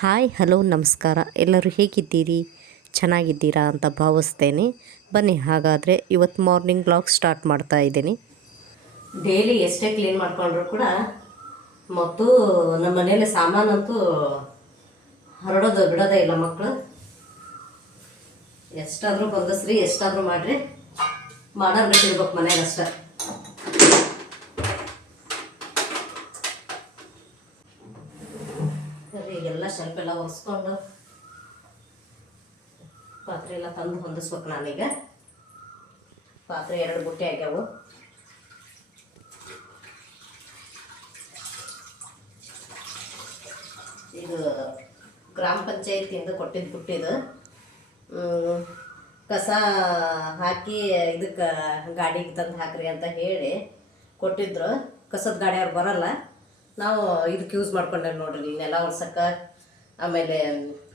Hi hello ನಮಸ್ಕಾರ. ಎಲ್ಲರೂ ಹೇಗಿದ್ದೀರಿ? ಚೆನ್ನಾಗಿದ್ದೀರಾ ಅಂತ ಭಾವಿಸ್ತೇನೆ. ಬನ್ನಿ ಹಾಗಾದರೆ ಇವತ್ತು ಮಾರ್ನಿಂಗ್ ಬ್ಲಾಗ್ ಸ್ಟಾರ್ಟ್ ಮಾಡ್ತಾ ಇದ್ದೀನಿ. ಡೈಲಿ ಎಷ್ಟೇ ಕ್ಲೀನ್ ಮಾಡ್ಕೊಂಡ್ರು ಕೂಡ ಮತ್ತು ನಮ್ಮ ಮನೆಯಲ್ಲಿ ಸಾಮಾನಂತೂ ಹರಡೋದು ಬಿಡೋದೇ ಇಲ್ಲ ಮಕ್ಕಳು. ಎಷ್ಟಾದರೂ ಬಂದಸ್ರಿ, ಎಷ್ಟಾದರೂ ಮಾಡಿರಿ, ಮಾಡೋದು ಬಿಟ್ಟಿರ್ಬೇಕು ಮನೇಲಿ ಅಷ್ಟೇ. ಈಗೆಲ್ಲ ಸ್ವಲ್ಪ ಎಲ್ಲ ಒರೆಸ್ಕೊಂಡು ಪಾತ್ರೆ ಎಲ್ಲ ತಂದು ಹೊಂದಿಸ್ಬೇಕು. ನಾನೀಗ ಪಾತ್ರೆ 2 ಬುಟ್ಟಿ ಆಗ್ಯಾವು. ಇದು ಗ್ರಾಮ ಪಂಚಾಯತಿಯಿಂದ ಕೊಟ್ಟಿದ್ದು ಬುಟ್ಟಿದು. ಕಸ ಹಾಕಿ ಇದಕ್ಕೆ ಗಾಡಿಗೆ ತಂದು ಹಾಕ್ರಿ ಅಂತ ಹೇಳಿ ಕೊಟ್ಟಿದ್ರು. ಕಸದ ಗಾಡಿ ಅವ್ರು ಬರಲ್ಲ, ನಾವು ಇದಕ್ಕೆ ಯೂಸ್ ಮಾಡ್ಕೊಂಡೇವೆ ನೋಡ್ರಿ. ನೆಲ ಒರ್ಸಕ್ಕೆ ಆಮೇಲೆ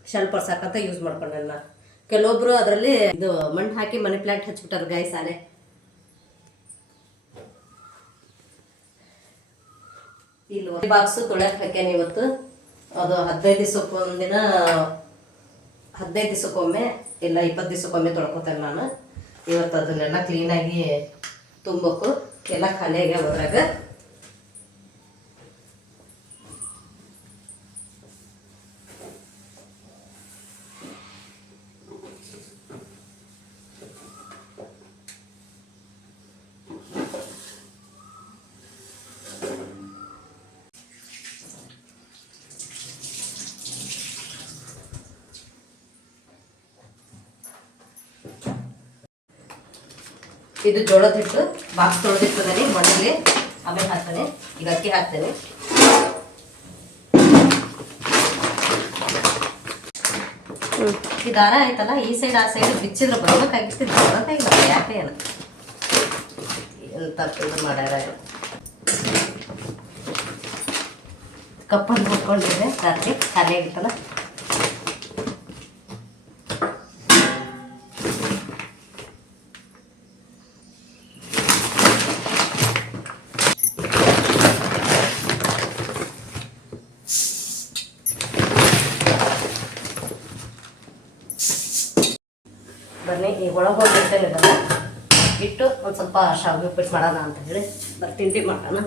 ಶೆಲ್ಫ್ ಒರ್ಸಕ್ಕಂತ ಯೂಸ್ ಮಾಡ್ಕೊಂಡೆ ನಾನು. ಕೆಲವೊಬ್ರು ಅದರಲ್ಲಿ ಇದು ಮಣ್ಣು ಹಾಕಿ ಮನಿ ಪ್ಲಾಂಟ್ ಹಚ್ಬಿಟ್ಟಾರ ಗಾಯ ಸಾಲೆ. ಇಲ್ಲಿ ಬಾಕ್ಸು ತೊಳ್ಯಕ್ಕೆ ಹಾಕ್ಯಾನ ಇವತ್ತು. ಅದು 15 ದಿವಸಕ್ಕೆ ಒಂದಿನ, 15 ದಿವಸಕ್ಕೊಮ್ಮೆ ಇಲ್ಲ 20 ದಿವಸಕ್ಕೊಮ್ಮೆ ತೊಳ್ಕೊತೇನೆ ನಾನು. ಇವತ್ತು ಅದನ್ನೆಲ್ಲ ಕ್ಲೀನಾಗಿ ತುಂಬಬೇಕು. ಎಲ್ಲ ಖಾಲಿಯಾಗಿ ಹೋದ್ರಾಗ ಇದು ಜೋಳದ ಹಿಟ್ಟು ಬಾಕ್ಸ್ ತೊಳೆದಿರ್ತದೆ ಮಣ್ಣಲ್ಲಿ. ಆಮೇಲೆ ಹಾಕ್ತೇನೆ, ಈಗ ಅಕ್ಕಿ ಹಾಕ್ತೇನೆ. ಈ ದಾರ ಆಯ್ತಲ್ಲ, ಈ ಸೈಡ್ ಆ ಸೈಡ್ ಬಿಚ್ಚಿದ್ರೆ ಬರ್ಬೇಕಾಗಿತ್ತು, ಬರೋದಾಗಿಲ್ಲ. ಯಾಕೆ ಏನು ಎಂತ ಇದು ಮಾಡ್ಯಾರ. ಕಪ್ಪಲ್ಲಿ ಮುಟ್ಕೊಂಡಿದ್ದೆ ರಾತ್ರಿ, ಖಾಲಿ ಆಗಿತ್ತಲ್ಲ. ಬನ್ನಿ ಈಗ ಒಳಗೆ ಹೋಗಿರ್ತೇನೆ. ಇದನ್ನು ಇಟ್ಟು ಒಂದು ಸ್ವಲ್ಪ ಶಾವಿಗೆ ಉಪ್ಪಿಟ್ಟು ಮಾಡೋಣ ಅಂತ ಹೇಳಿ ತಿಂಡಿ ಮಾಡೋಣ.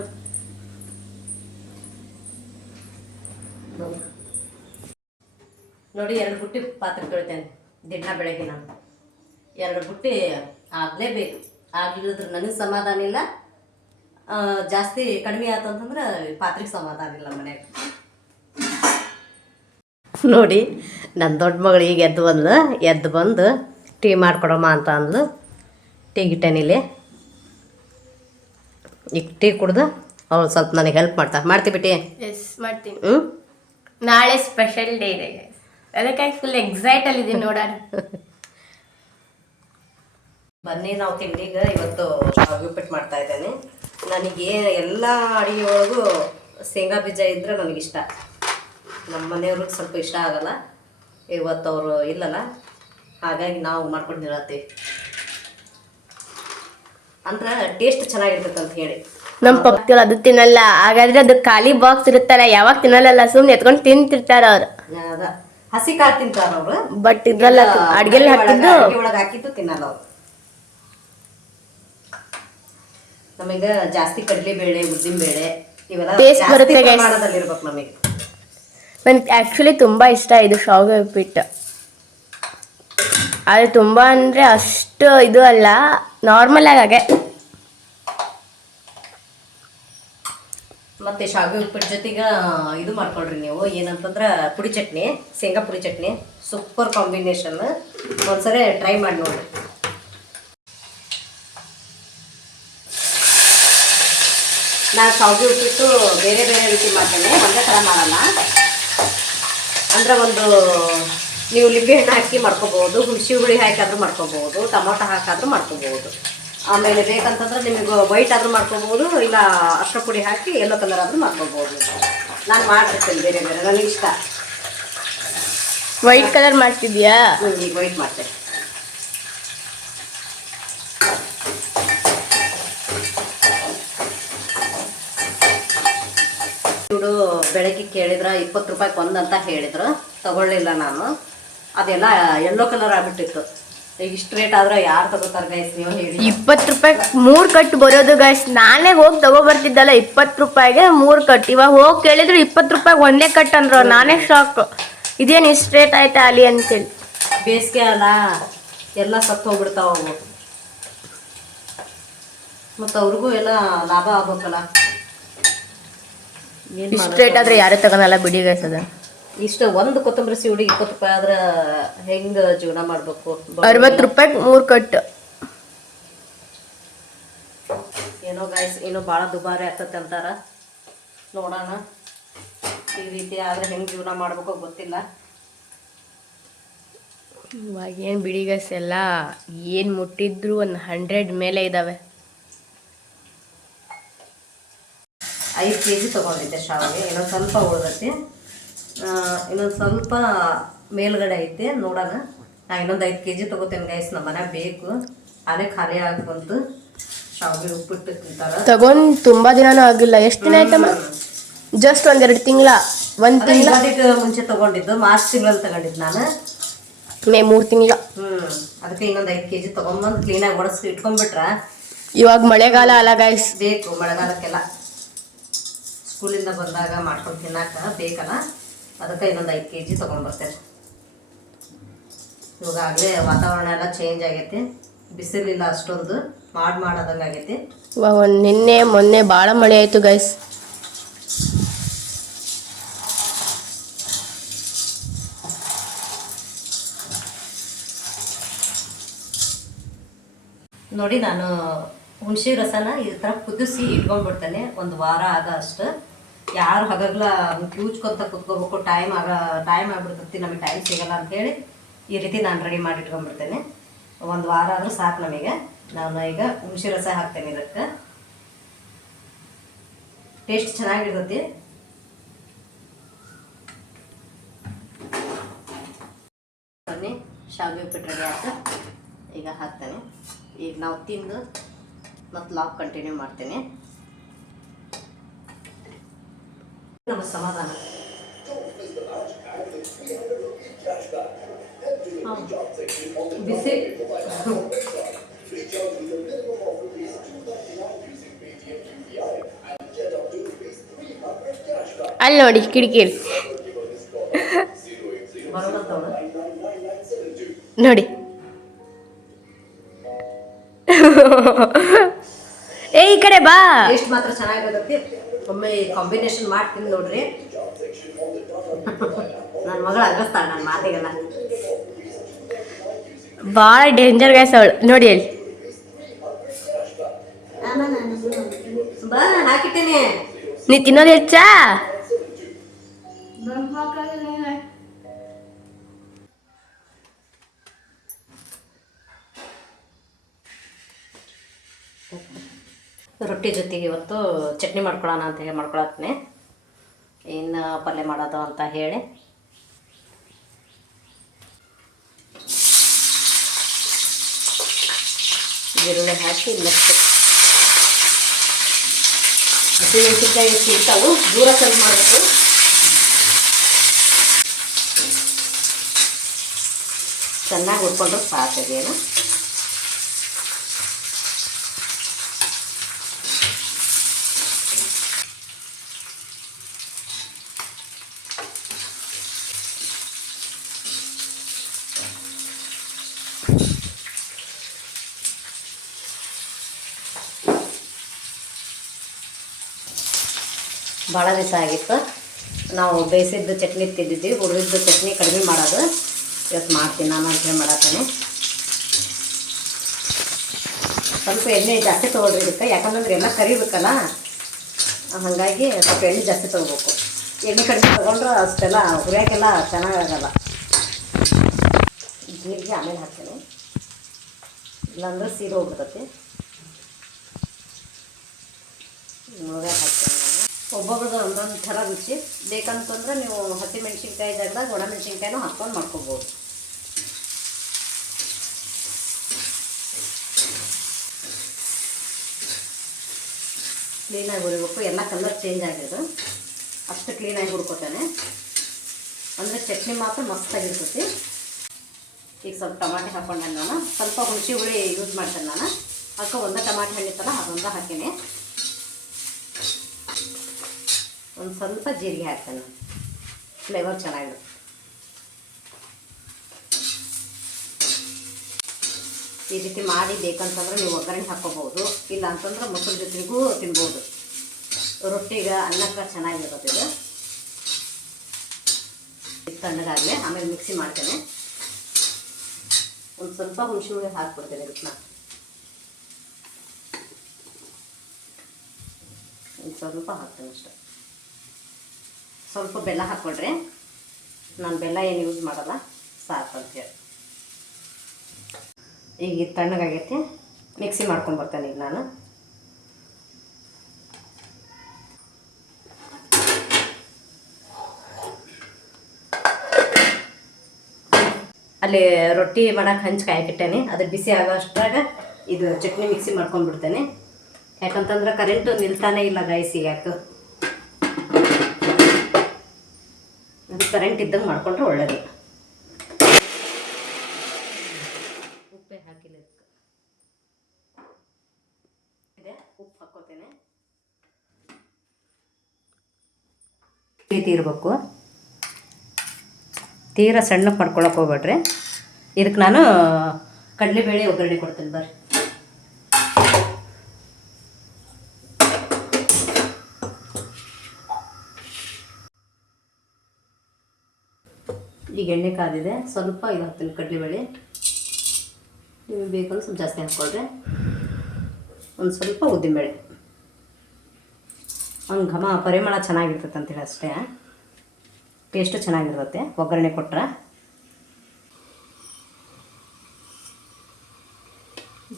ನೋಡಿ, 2 ಬುಟ್ಟಿ ಪಾತ್ರೆ ತೊಳಿತೇನೆ ದಿನ ಬೆಳಗ್ಗೆ. ನಾನು 2 ಬುಟ್ಟಿ ಆಗಲೇಬೇಕು. ಆಗಿಲ್ಲದ್ರೆ ನನಗೆ ಸಮಾಧಾನ ಇಲ್ಲ, ಜಾಸ್ತಿ ಕಡಿಮೆ ಆಯ್ತು ಅಂತಂದ್ರೆ ಪಾತ್ರೆಗೆ ಸಮಾಧಾನ ಇಲ್ಲ ಮನ್ಯಾಗ. ನೋಡಿ, ನನ್ನ ದೊಡ್ಡ ಮಗಳು ಈಗ ಎದ್ದು ಬಂದು ಟೀ ಮಾಡಿಕೊಡಮ್ಮ ಅಂತ ಅಂದ್ಲು. ಟೀ ಗಿಟ್ಟೇನಿಲ್ಲಿ. ಈಗ ಟೀ ಕುಡ್ದು ಅವಳು ಸ್ವಲ್ಪ ನನಗೆ ಹೆಲ್ಪ್ ಮಾಡ್ತೀವಿ ಟೀ. ಎಸ್ ಮಾಡ್ತೀನಿ. ನಾಳೆ ಸ್ಪೆಷಲ್ ಡೇ ಇದೆ, ಅದಕ್ಕಾಗಿ ಫುಲ್ ಎಕ್ಸೈಟಲ್ಲಿ ಇದ್ದೀನಿ ನೋಡೋಣ. ಬನ್ನಿ ನಾವು ತಿಂಡಿಗೆ ಇವತ್ತು ಶಾವಿಗೆ ಉಪ್ಪಿಟ್ಟು ಮಾಡ್ತಾ ಇದ್ದೇನೆ. ನನಗೆ ಎಲ್ಲ ಅಡುಗೆ ಒಳಗೂ ಶೇಂಗಾ ಬೀಜ ಇದ್ದರೆ ನನಗಿಷ್ಟ. ನಮ್ಮ ಮನೆಯವ್ರಿಗೆ ಸ್ವಲ್ಪ ಇಷ್ಟ ಆಗಲ್ಲ. ಇವತ್ತು ಅವರು ಇಲ್ಲಲ್ಲ, ಹಾಗಾಗಿ ನಾವು ಮಾಡ್ಕೊಂಡಿರತ್ತೀವಿ. ಅಂದ್ರೆ ಟೇಸ್ಟ್ ಚೆನ್ನಾಗಿರ್ತೈತೆ ಅಂತ ಹೇಳಿ. ನಮ್ಮ ಪಕ್ಕದಲ್ಲಿ ಅದು ತಿನ್ನಲ್ಲ. ಹಾಗಾದ್ರೆ ಅದು ಖಾಲಿ ಬಾಕ್ಸ್ ಇರುತ್ತಲ್ಲ, ಯಾವಾಗ ತಿನ್ನಲ್ಲ, ಸುಮ್ಮನೆ ಎತ್ಕೊಂಡು ತಿಂತಿರ್ತಾರ ಅವ್ರು. ಅದ ಹಸಿ ಕಾಳು ತಿಂತಾರ ಅವರು, ಬಟ್ ಇದ್ರಲ್ಲ ಅಡ್ಗೆಲ್ಲಿ ಹಾಕಿದ್ದು ಒಳಗೆ ಹಾಕಿದ್ದು ತಿನ್ನಲ್ಲ ಅವ್ರು. ನಮಗೆ ಜಾಸ್ತಿ ಕಡಲೆಬೇಳೆ, ಉದ್ದಿನಬೇಳೆ ಇವೆಲ್ಲ ಟೇಸ್ಟ್ ಬರುತ್ತೆ ಪ್ರಮಾಣದಲ್ಲಿರ್ಬೇಕು ನಮಗೆ. ನನಗೆ ಆ್ಯಕ್ಚುಲಿ ತುಂಬ ಇಷ್ಟ ಇದು ಶಾವಿಗೆ ಉಪ್ಪಿಟ್ಟು. ಅದು ತುಂಬ ಅಂದರೆ ಅಷ್ಟು ಇದು ಅಲ್ಲ, ನಾರ್ಮಲ್ ಆಗಿ. ಮತ್ತು ಶಾವಿಗೆ ಉಪ್ಪಿಟ್ಟು ಜೊತೆಗೆ ಇದು ಮಾಡ್ಕೊಳ್ರಿ ನೀವು, ಏನಂತಂದ್ರೆ ಪುಡಿ ಚಟ್ನಿ, ಶೇಂಗಾ ಪುಡಿ ಚಟ್ನಿ. Super combination. ಒಂದ್ಸರಿ ಟ್ರೈ ಮಾಡಿ ನೋಡಿ. ನಾನು ಶಾವಿಗೆ ಉಪ್ಪಿಟ್ಟು ಬೇರೆ ಬೇರೆ ರೀತಿ ಮಾಡ್ತೇನೆ, ಒಂದೇ ಥರ ಮಾಡಲ್ಲ. ಅಂದರೆ ಒಂದು ನೀವು ಲಿಂಬೆಹಣ್ಣು ಹಾಕಿ ಮಾಡ್ಕೋಬೋದು, ಹುಣಸೆ ಹುಳಿ ಹಾಕಾದ್ರೂ ಮಾಡ್ಕೋಬೋದು, ಟೊಮೊಟೊ ಹಾಕಾದ್ರೂ ಮಾಡ್ಕೋಬೋದು. ಆಮೇಲೆ ಬೇಕಂತಂದ್ರೆ ನಿಮಗೆ ವೈಟ್ ಆದರೂ ಮಾಡ್ಕೋಬೋದು, ಇಲ್ಲ ಅರ್ಶಿನ ಪುಡಿ ಹಾಕಿ ಯೆಲ್ಲೋ ಕಲರ್ ಆದರೂ ಮಾಡ್ಕೋಬೋದು. ನಾನು ಮಾಡಿರ್ತೀನಿ ಬೇರೆ ಬೇರೆ, ನನಗಿಷ್ಟ. ವೈಟ್ ಕಲರ್ ಮಾಡ್ತಿದ್ಯಾ? ಈಗ ವೈಟ್ ಮಾಡ್ತೇನೆ. ಇವಳು ಬೆಳಗ್ಗೆ ಕೇಳಿದ್ರೆ 20 ರೂಪಾಯಿಗೆ ಒಂದು ಅಂತ ಹೇಳಿದ್ರು, ತಗೊಳ್ಳಿಲ್ಲ ನಾನು. ಅದೆಲ್ಲ ಯೆಲ್ಲೋ ಕಲರ್ ಆಗ್ಬಿಟ್ಟಿತ್ತು. ಈಗ ಇಷ್ಟು ರೇಟ್ ಆದ್ರೆ ಯಾರು ತಗೋತಾರೆ ಗೈಸ್ ನೀವು ಹೇಳಿ? 20 ರೂಪಾಯಿ 3 ಕಟ್ಟು ಬರೋದು ಗೈಸ್. ನಾನೇ ಹೋಗಿ ತಗೋಬರ್ತಿದ್ದಲ್ಲ 20 ರೂಪಾಯಿಗೆ 3 ಕಟ್ಟು. ಇವಾಗ ಹೋಗಿ ಕೇಳಿದ್ರು 20 ರೂಪಾಯಿಗೆ ಒಂದೇ ಕಟ್ ಅಂದ್ರು. ನಾನೇ ಶಾಕ್, ಇದೇನು ಇಷ್ಟು ರೇಟ್ ಆಯ್ತಾ ಅಲ್ಲಿ ಅಂತೇಳಿ. ಬೇಸಿಗೆ ಅಲ್ಲ, ಎಲ್ಲ ಸತ್ತು ಹೋಗ್ಬಿಡ್ತಾವ ಅವು. ಮತ್ತು ಅವ್ರಿಗೂ ಎಲ್ಲ ಲಾಭ ಆಗ್ಬೇಕಲ್ಲ. ಇಷ್ಟು ರೇಟ್ ಆದ್ರೆ ಯಾರು ತಗೊಳಲ್ಲ ಬಿಡಿ ಗೈಸ್. ಅದ ಇಷ್ಟು ಒಂದು ಕೊತ್ತಂಬರಿ ಸಿಡಿ 20 ರೂಪಾಯಿ ಆದ್ರೆ ಹೆಂಗೆ ಜೀವನ ಮಾಡಬೇಕು? 60 ರೂಪಾಯಿಗೆ 3 ಕಟ್ಟು. ಏನೋ ಗೈಸ್, ಏನೋ ಭಾಳ ದುಬಾರಿ ಆಗ್ತದೆ ಅಂತಾರ. ನೋಡೋಣ ಈ ರೀತಿ ಆದರೆ ಹೆಂಗೆ ಜೀವನ ಮಾಡಬೇಕು ಗೊತ್ತಿಲ್ಲ. ಇವಾಗ ಏನು ಬಿಡಿ ಗೈಸ್, ಎಲ್ಲ ಏನು ಮುಟ್ಟಿದ್ರು ಒಂದು 100 ಮೇಲೆ ಇದ್ದಾವೆ. 5 kg ತೊಗೊಂಡಿದ್ದೆ ಶಾವಿಗೆ. ಇನ್ನೊಂದು ಸ್ವಲ್ಪ ಉಳ್ದೈತಿ, ಇನ್ನೊಂದು ಸ್ವಲ್ಪ ಮೇಲ್ಗಡೆ ಐತೆ. ನೋಡೋಣ, ನಾ ಇನ್ನೊಂದು 5 kg ತೊಗೋತೇನೆ ಗೈಸ್. ನಮ್ಮ ಮನೆ ಬೇಕು, ಅದೇ ಖಾಲಿ ಆಗ್ಬಂತು. ಶಾವಿಗೆ ಉಪ್ಪಿಟ್ಟು ತಿಂತಾರೆ. ತಗೊಂಡು ತುಂಬ ದಿನನೂ ಆಗಿಲ್ಲ. ಎಷ್ಟು ದಿನ ಆಯ್ತಮ್ಮ? ಜಸ್ಟ್ 1-2 ತಿಂಗಳ. 1 ತಿಂಗಳ ಮುಂಚೆ ತೊಗೊಂಡಿದ್ದು, ಮಾರ್ಚ್ ತಿಂಗಳಲ್ಲಿ ತಗೊಂಡಿದ್ದು ನಾನು. ಮೇ 3 ತಿಂಗಳ. ಅದಕ್ಕೆ ಇನ್ನೊಂದು 5 kg ತೊಗೊಂಬಂದು ಕ್ಲೀನಾಗಿ ಒಡಿಸಿ ಇಟ್ಕೊಂಡ್ಬಿಟ್ರೆ. ಇವಾಗ ಮಳೆಗಾಲ ಅಲ್ಲ ಗೈಸ್, ಬೇಕು ಮಳೆಗಾಲಕ್ಕೆಲ್ಲ ಸ್ಕೂಲಿಂದ ಬಂದಾಗ ಮಾಡ್ಕೊಂಡು ತಿನ್ನಕ್ಕೆ ಬೇಕಲ್ಲ. ಅದಕ್ಕೆ ಇನ್ನೊಂದು 5 kg ತೊಗೊಂಬರ್ತೇನೆ. ಇವಾಗಲೇ ವಾತಾವರಣ ಎಲ್ಲ ಚೇಂಜ್ ಆಗೈತಿ, ಬಿಸಿಲಿಲ್ಲ ಅಷ್ಟೊಂದು, ಮಾಡೋದಂಗೆ ಆಗೈತಿ. ಇವಾಗ ನಿನ್ನೆ ಮೊನ್ನೆ ಭಾಳ ಮಳೆ ಆಯಿತು ಗೈಸ್. ನೋಡಿ, ನಾನು ಹುಣಸೆ ರಸನ ಈ ಥರ ಕುದಿಸಿ ಇಟ್ಕೊಂಡ್ಬಿಡ್ತೇನೆ. ಒಂದು ವಾರ ಆಗ ಅಷ್ಟು. ಯಾರು ಹಾಗಾಗ್ಲ ಕ್ಯೂಚ್ಕೊಂತ ಕುತ್ಕೋಬೇಕು, ಟೈಮ್ ಆಗ್ಬಿಡ್ತೈತಿ, ನಮಗೆ ಟೈಮ್ ಸಿಗಲ್ಲ ಅಂಥೇಳಿ ಈ ರೀತಿ ನಾನು ರೆಡಿ ಮಾಡಿ ಇಟ್ಕೊಂಡ್ಬಿಡ್ತೇನೆ. ಒಂದು ವಾರ ಆದರೂ ಸಾಕು ನಮಗೆ. ನಾನು ಈಗ ಹುಣಸೆ ರಸ ಹಾಕ್ತೇನೆ. ಇದಕ್ಕೆ ಟೇಸ್ಟ್ ಚೆನ್ನಾಗಿರ್ತೈತಿ. ಬನ್ನಿ, ಶಾವಿಗೆ ಉಪ್ಪಿಟ್ಟು ರೆಡಿ ಆಯ್ತು. ಈಗ ಹಾಕ್ತೇನೆ. ಈಗ ನಾವು ತಿಂದು ಮತ್ತು ಲಾಗ್ ಕಂಟಿನ್ಯೂ ಮಾಡ್ತೇನೆ. ನಮ್ಮ ಸಮಾಧಾನ. ಬಿಸಿ ಅಲ್ಲಿ ನೋಡಿ ಕಿಟಕಿ ನೋಡಿ. ಏ ಈ ಕಡೆ ಬಾ. ಟೇಸ್ಟ್ ಮಾತ್ರ ಚೆನ್ನಾಗಿರ್ತೈತಿ. ಒಮ್ಮೆ ಕಾಂಬಿನೇಷನ್ ಮಾಡ್ತೀನಿ ನೋಡ್ರಿ. ನನ್ನ ಮಗಳು ಅಗಸ್ತಾಳ ನನ್ನ ಮಾತಿಗೆಲ್ಲ. ಭಾಳ ಡೇಂಜರ್ ಗ್ಯಾಸ್ ಅವಳು ನೋಡಿ. ಅಲ್ಲಿ ಬಾ, ಹಾಕಿಟ್ಟೇನೆ. ನೀ ತಿನ್ನೋದು ಹೆಚ್ಚಾ? ರೊಟ್ಟಿ ಜೊತೆಗೆ ಇವತ್ತು ಚಟ್ನಿ ಮಾಡ್ಕೊಳ್ಳೋಣ ಅಂತ ಹೇಳಿ ಮಾಡ್ಕೊಳತ್ತೀನಿ. ಇನ್ನು ಪಲ್ಯ ಮಾಡೋದು ಅಂತ ಹೇಳಿ ಈರುಳ್ಳಿ ಹಾಕಿ ನೆಕ್ಸ್ಟ್ ಹಸಿಮೆಣಸಿನ್ಕಾಯಿ ಸಿಗ್ತಾವು, ದೂರ ಸ್ವಲ್ಪ ಮಾಡಬೇಕು. ಚೆನ್ನಾಗಿ ಹುಡ್ಕೊಂಡ್ರೆ ಸಾಕಾಗೇನು. ಭಾಳ ದಿವಸ ಆಗಿತ್ತು ನಾವು ಬೇಯಿಸಿದ್ದು ಚಟ್ನಿ ತಿಂದಿದ್ವಿ. ಹುರಿದಿದ್ದು ಚಟ್ನಿ ಕಡಿಮೆ ಮಾಡೋದು ಇವತ್ತು ಮಾಡ್ತೀನಿ ನಾನು ಅಂತ ಹೇಳಿ ಮಾಡತ್ತೇನೆ. ಸ್ವಲ್ಪ ಎಣ್ಣೆ ಜಾಸ್ತಿ ತೊಗೊಳ್ರಿ ಇದಕ್ಕೆ, ಯಾಕಂದ್ರೆ ಎಲ್ಲ ಕರಿಬೇಕಲ್ಲ. ಹಾಗಾಗಿ ಸ್ವಲ್ಪ ಎಣ್ಣೆ ಜಾಸ್ತಿ ತೊಗೋಬೇಕು. ಎಣ್ಣೆ ಕಡಿಮೆ ತೊಗೊಂಡ್ರೆ ಅಷ್ಟೆಲ್ಲ ಹುರಿಯೋಕ್ಕೆಲ್ಲ ಚೆನ್ನಾಗಾಗಲ್ಲ. ಜೀರಿಗೆ ಆಮೇಲೆ ಹಾಕ್ತೇನೆ, ಇಲ್ಲಾಂದ್ರೆ ಸೀರೆ ಹೋಗ್ಬಿಡ್ತೈತಿ. ನೋವೇ ಹಾಕ್ತೇನೆ ನಾನು. ಒಬ್ಬೊಬ್ರದ್ದು ಒಂದೊಂದು ಥರ ರುಚಿ. ಬೇಕಂತಂದ್ರೆ ನೀವು ಹಸಿಮೆಣ್ಸಿನ್ಕಾಯಿ ಜಾಗದಾಗ ಒಣಮೆಣ್ಸಿನ್ಕಾಯಿನೂ ಹಾಕ್ಕೊಂಡು ಮಾಡ್ಕೊಬೋದು. ಕ್ಲೀನಾಗಿ ಹುರಿಬೇಕು. ಎಲ್ಲ ಕಲರ್ ಚೇಂಜ್ ಆಗಿದ್ದು ಅಷ್ಟು ಕ್ಲೀನಾಗಿ ಹುರ್ಕೋತೇನೆ. ಅಂದರೆ ಚಟ್ನಿ ಮಾತ್ರ ಮಸ್ತಾಗಿರ್ತೈತಿ. ಈಗ ಸ್ವಲ್ಪ ಟಮಾಟೆ ಹಾಕ್ಕೊಂಡೆ ನಾನು. ಸ್ವಲ್ಪ ಹುಣಸೆ ಹುಳಿ ಯೂಸ್ ಮಾಡ್ತೇನೆ ನಾನು. ಅದಕ್ಕೆ ಒಂದು ಟಮಾಟೆ ಹಣ್ಣಿತ್ತಲ್ಲ ಅದೊಂದು ಹಾಕೀನಿ. ಒಂದು ಸ್ವಲ್ಪ ಜೀರಿಗೆ ಹಾಕ್ತೇನೆ, ಫ್ಲೇವರ್ ಚೆನ್ನಾಗಿರುತ್ತೆ. ಈ ರೀತಿ ಮಾಡಿ ಬೇಕಂತಂದ್ರೆ ನೀವು ಒಗ್ಗರಣೆ ಹಾಕ್ಕೋಬೋದು, ಇಲ್ಲ ಅಂತಂದ್ರೆ ಮೊಸರು ಜೊತೆಗೂ ತಿನ್ಬೋದು. ರೊಟ್ಟಿಗೆ ಅನ್ನಕ್ಕೆ ಚೆನ್ನಾಗಿರುತ್ತೆ ಇದು. ತಣ್ಣಗಾಗಲಿ, ಆಮೇಲೆ ಮಿಕ್ಸಿ ಮಾಡ್ತೇನೆ. ಒಂದು ಸ್ವಲ್ಪ ಹುಣಸೆ ಹುಳಿ ಹಾಕ್ಬಿಡ್ತೇನೆ ಇದಕ್ಕೆ. ಒಂದು ಸ್ವಲ್ಪ ಹಾಕ್ತೇನೆ ಅಷ್ಟೆ. ಸ್ವಲ್ಪ ಬೆಲ್ಲ ಹಾಕ್ಕೊಡ್ರಿ. ನಾನು ಬೆಲ್ಲ ಏನು ಯೂಸ್ ಮಾಡಲ್ಲ, ಸಾಕು ಅಂತೇಳಿ. ಈಗ ತಣ್ಣಗಾಗೈತಿ, ಮಿಕ್ಸಿ ಮಾಡ್ಕೊಂಡು ಬರ್ತೇನೆ ಈಗ ನಾನು. ಅಲ್ಲಿ ರೊಟ್ಟಿ ಮಾಡೋಕೆ ಹಂಚು ಕಾಯಕ್ಕಿಟ್ಟೇನೆ. ಅದು ಬಿಸಿ ಆಗೋ ಅಷ್ಟ್ರಾಗ ಇದು ಚಟ್ನಿ ಮಿಕ್ಸಿ ಮಾಡ್ಕೊಂಡು ಬಿಡ್ತೇನೆ. ಯಾಕಂತಂದ್ರೆ ಕರೆಂಟು ನಿಲ್ತಾನೆ ಇಲ್ಲ ಗೈಸ್. ಈಗ ಯಾಕೆ ಅದು ಕರೆಂಟ್ ಇದ್ದಂಗೆ ಮಾಡ್ಕೊಂಡ್ರೆ ಒಳ್ಳೇದು. ಉಪ್ಪೇ ಹಾಕಿಲ್ಲ, ಉಪ್ಪು ಹಾಕೋತೇನೆ. ಈ ರೀತಿ ಇರಬೇಕು, ತೀರಾ ಸಣ್ಣಕ್ಕೆ ಮಾಡ್ಕೊಳಕ್ಕೆ ಹೋಗ್ಬೇಡ್ರಿ. ಇದಕ್ಕೆ ನಾನು ಕಡಲೆಬೇಳೆ ಒಗ್ಗರಣೆ ಕೊಡ್ತೇನೆ ಬರ್ರಿ. ಈಗ ಎಣ್ಣೆ ಕಾದಿದೆ, ಸ್ವಲ್ಪ ಇದು ಹಾಕ್ತೀನಿ ಕಡಲೆಬೇಳೆ. ನಿಮಗೆ ಬೇಕಂದ್ರೆ ಸ್ವಲ್ಪ ಜಾಸ್ತಿ ಹಾಕ್ಕೊಳ್ರಿ. ಒಂದು ಸ್ವಲ್ಪ ಉದ್ದಿನಬೇಳೆ, ಹಂಗೆ ಘಮ ಪರಿಮಳ ಚೆನ್ನಾಗಿರ್ತೈತೆ ಅಂತೇಳಿ ಅಷ್ಟೇ. ಟೇಸ್ಟು ಚೆನ್ನಾಗಿರುತ್ತೆ ಒಗ್ಗರಣೆ ಕೊಟ್ರೆ.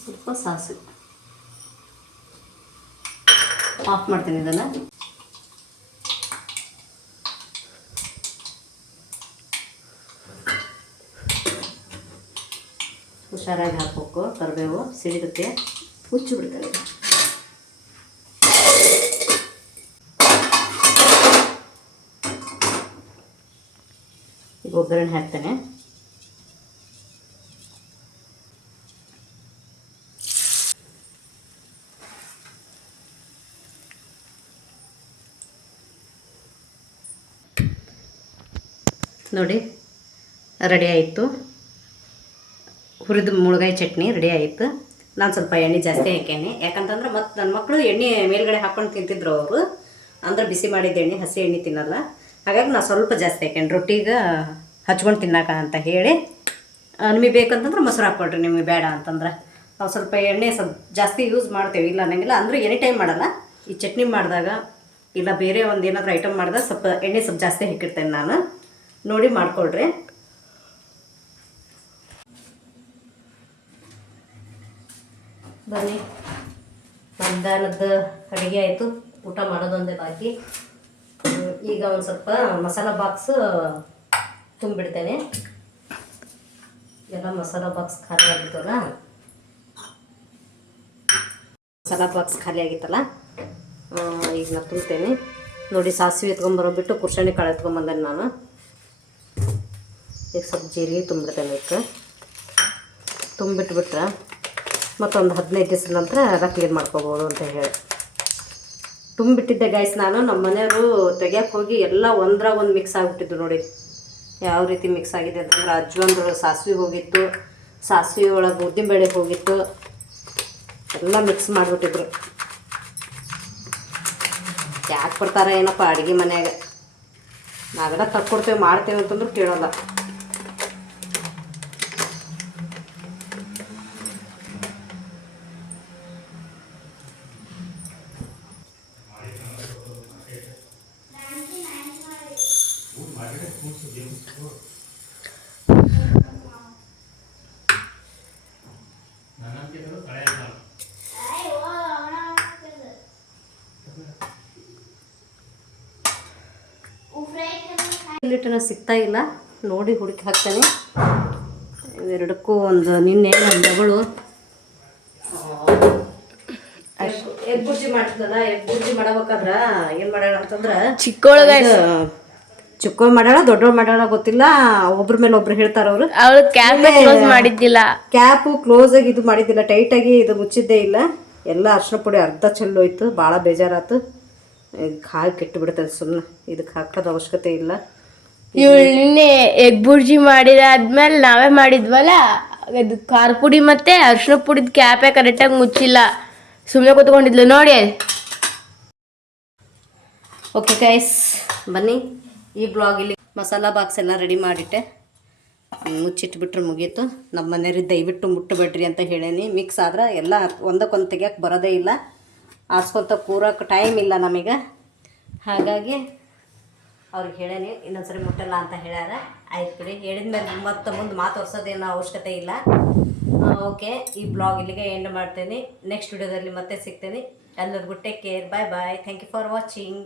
ಸ್ವಲ್ಪ ಸಾಸಿವೆ ಆಫ್ ಮಾಡ್ತೀನಿ ಇದನ್ನು. ಹುಷಾರಾಗಿ ಹಾಕ್ಬೇಕು, ಕರಿಬೇವು ಸಿಡಿಗುತ್ತೆ, ಹುಚ್ಚು ಬಿಡ್ತಾರೆ. ಈಗ ಒಗ್ಗರಣೆ ಹಾಕ್ತೇನೆ. ನೋಡಿ ರೆಡಿ ಆಯಿತು, ಹುರಿದ ಮುಳುಗಾಯಿ ಚಟ್ನಿ ರೆಡಿ ಆಯಿತು. ನಾನು ಸ್ವಲ್ಪ ಎಣ್ಣೆ ಜಾಸ್ತಿ ಹಾಕೇನೆ, ಯಾಕಂತಂದ್ರೆ ಮತ್ತು ನನ್ನ ಮಕ್ಕಳು ಎಣ್ಣೆ ಮೇಲ್ಗಡೆ ಹಾಕ್ಕೊಂಡು ತಿಂತಿದ್ರು ಅವರು. ಅಂದ್ರೆ ಬಿಸಿ ಮಾಡಿದ ಎಣ್ಣೆ, ಹಸಿ ಎಣ್ಣೆ ತಿನ್ನಲ್ಲ. ಹಾಗಾಗಿ ನಾನು ಸ್ವಲ್ಪ ಜಾಸ್ತಿ ಹಾಕೇನೆ, ರೊಟ್ಟಿಗೆ ಹಚ್ಕೊಂಡು ತಿನ್ನಕ ಅಂತ ಹೇಳಿ. ನಿಮಗೆ ಬೇಕಂತಂದ್ರೆ ಮೊಸರು ಹಾಕ್ಕೊಳ್ರಿ, ನಿಮಗೆ ಬೇಡ ಅಂತಂದ್ರೆ. ನಾವು ಸ್ವಲ್ಪ ಎಣ್ಣೆ ಸ್ವಲ್ಪ ಜಾಸ್ತಿ ಯೂಸ್ ಮಾಡ್ತೇವೆ, ಇಲ್ಲ ಅನ್ನಂಗಿಲ್ಲ. ಅಂದರೆ ಎನಿ ಟೈಮ್ ಮಾಡಲ್ಲ, ಈ ಚಟ್ನಿ ಮಾಡಿದಾಗ ಇಲ್ಲ ಬೇರೆ ಒಂದು ಏನಾದರೂ ಐಟಮ್ ಮಾಡಿದಾಗ ಸ್ವಲ್ಪ ಎಣ್ಣೆ ಸ್ವಲ್ಪ ಜಾಸ್ತಿ ಹಾಕಿರ್ತೇನೆ ನಾನು. ನೋಡಿ ಮಾಡ್ಕೊಳ್ರಿ. ಬನ್ನಿ, ಮಧ್ಯಾಹ್ನದ ಅಡುಗೆ ಆಯಿತು, ಊಟ ಮಾಡೋದೊಂದೇ ಬಾಕಿ. ಈಗ ಒಂದು ಸ್ವಲ್ಪ ಮಸಾಲ ಬಾಕ್ಸ್ ತುಂಬಿಡ್ತೇನೆ. ಎಲ್ಲ ಮಸಾಲ ಬಾಕ್ಸ್ ಖಾಲಿ ಆಗಿತ್ತಲ್ಲ, ಮಸಾಲ ಬಾಕ್ಸ್ ಖಾಲಿ ಆಗಿತ್ತಲ್ಲ, ಈಗ ನಾನು ತುಂಬ್ತೇನೆ. ನೋಡಿ ಸಾಸಿವೆ ಎತ್ಕೊಂಬರೋಬಿಟ್ಟು ಕುರ್ಷಣಿ ಕಾಳು ಎತ್ಕೊಂಬಂದೆ ನಾನು. ಈಗ ಸ್ವಲ್ಪ ಜೀರಿಗೆ ತುಂಬಿಡ್ತೇನೆ. ಇದಕ್ಕೆ ತುಂಬಿಟ್ಬಿಟ್ರೆ ಮತ್ತೊಂದು 15 ದಿವಸದ ನಂತರ ಕ್ಲೀನ್ ಮಾಡ್ಕೋಬೋದು ಅಂತ ಹೇಳಿ ತುಂಬಿಟ್ಟಿದ್ದೆ ಗೈಸ್. ನಾನು ನಮ್ಮ ಮನೆಯವರು ತೆಗಿಯೋಕೆ ಹೋಗಿ ಎಲ್ಲ ಒಂದ್ರಾಗ ಒಂದು ಮಿಕ್ಸ್ ಆಗಿಬಿಟ್ಟಿದ್ದು. ನೋಡಿ ಯಾವ ರೀತಿ ಮಿಕ್ಸ್ ಆಗಿದೆ ಅಂತಂದ್ರೆ, ಅಜ್ಜೊಂದು ಸಾಸಿವೆ ಹೋಗಿತ್ತು, ಸಾಸಿವೆ ಒಳಗೆ ಉದ್ದಿನಬೇಳೆ ಹೋಗಿತ್ತು, ಎಲ್ಲ ಮಿಕ್ಸ್ ಮಾಡಿಬಿಟ್ಟಿದ್ರು. ಯಾಕೆ ಬರ್ತಾರೆ ಏನಪ್ಪ ಅಡುಗೆ ಮನೆಯಾಗ, ನಾವೆಲ್ಲ ತಕ್ಕೊಡ್ತೇವೆ ಮಾಡ್ತೇವೆ ಅಂತಂದ್ರೆ ಕೇಳೋಲ್ಲ. ಇಲ್ಲಿಟ್ಟು ಸಿಗ್ತಾ ಇಲ್ಲ, ನೋಡಿ ಹುಡುಕಿ ಹಾಕ್ತೇನೆ. ಇವೆರಡಕ್ಕೂ ಒಂದು ನಿನ್ನೆ ನನ್ನ ಮಗಳು ಎಗ್ ಬುರ್ಜಿ ಮಾಡ್ತಿದ್ದಲ್ಲ ಎಗ್ ಬುರ್ಜಿ ಮಾಡಬೇಕಾದ್ರ ಏನು ಮಾಡ್ಯಾಳ ಅಂತಂದ್ರೆ ಚಿಕ್ಕೋಳು ಗೈಸ್, ಚಿಕ್ಕವ್ ಮಾಡ್ಯಾಳ ದೊಡ್ಡವ್ ಮಾಡ್ಯಾಳ ಗೊತ್ತಿಲ್ಲ, ಒಬ್ರ ಮೇಲೆ ಒಬ್ರು ಹೇಳ್ತಾರ ಅವರು. ಅವಳು ಕ್ಯಾಪ್ ಕ್ಲೋಸ್ ಮಾಡಿದ್ದಿಲ್ಲ, ಕ್ಯಾಪು ಕ್ಲೋಸ್ ಆಗಿ ಇದು ಮಾಡಿದ್ದಿಲ್ಲ, ಟೈಟಾಗಿ ಇದು ಮುಚ್ಚಿದ್ದೇ ಇಲ್ಲ. ಎಲ್ಲ ಅರ್ಶಿನ ಪುಡಿ ಅರ್ಧ ಚೆಲ್ಲೋಯ್ತು, ಭಾಳ ಬೇಜಾರಾಯ್ತು. ಹಾಗೆ ಕೆಟ್ಟು ಬಿಡ್ತದೆ, ಸುಮ್ಮನೆ ಇದಕ್ಕೆ ಹಾಕೋದು ಅವಶ್ಯಕತೆ ಇಲ್ಲ. ಇವಳು ನಿನ್ನೆ ಎಗ್ ಬುರ್ಜಿ ಮಾಡಿದಾದ್ಮೇಲೆ ನಾವೇ ಮಾಡಿದ್ವಲ್ಲ, ಅದು ಖಾರ ಪುಡಿ ಮತ್ತೆ ಅರ್ಶಿನ ಪುಡಿದ ಕ್ಯಾಪೇ ಕರೆಕ್ಟಾಗಿ ಮುಚ್ಚಿಲ್ಲ, ಸುಮ್ಮನೆ ಕೂತ್ಕೊಂಡಿದ್ಲು ನೋಡಿ. ಓಕೆ ಗೈಸ್, ಬನ್ನಿ ಈ ಬ್ಲಾಗ್ ಇಲ್ಲಿ ಮಸಾಲ ಬಾಕ್ಸ್ ಎಲ್ಲ ರೆಡಿ ಮಾಡಿಟ್ಟೆ, ಮುಚ್ಚಿಟ್ಬಿಟ್ರೆ ಮುಗೀತು. ನಮ್ಮ ಮನೆಯವ್ರಿಗೆ ದಯವಿಟ್ಟು ಮುಟ್ಟಬೇಡ್ರಿ ಅಂತ ಹೇಳೇನಿ. ಮಿಕ್ಸ್ ಆದ್ರೆ ಎಲ್ಲ ಒಂದಕ್ಕೊಂದು ತೆಗಿಯೋಕೆ ಬರೋದೇ ಇಲ್ಲ, ಆರಿಸ್ಕೊತ ಕೂರೋಕೆ ಟೈಮ್ ಇಲ್ಲ ನಮಗೆ. ಹಾಗಾಗಿ ಅವ್ರಿಗೆ ಹೇಳೇನಿ, ಇನ್ನೊಂದ್ಸರಿ ಮುಟ್ಟಲ್ಲ ಅಂತ ಹೇಳ್ಯಾರ. ಆಯ್ತು ಬಿಡಿ, ಹೇಳಿದ್ಮೇಲೆ ಮತ್ತೆ ಮುಂದೆ ಮಾತಾಡ್ಸೋದೇನೋ ಅವಶ್ಯಕತೆ ಇಲ್ಲ. ಓಕೆ, ಈ ಬ್ಲಾಗ್ ಇಲ್ಲಿಗೆ ಎಂಡ್ ಮಾಡ್ತೇನೆ. ನೆಕ್ಸ್ಟ್ ವಿಡಿಯೋದಲ್ಲಿ ಮತ್ತೆ ಸಿಗ್ತೇನೆ. ಎಲ್ಲರಿಗೂ take care, bye bye, thank you for watching.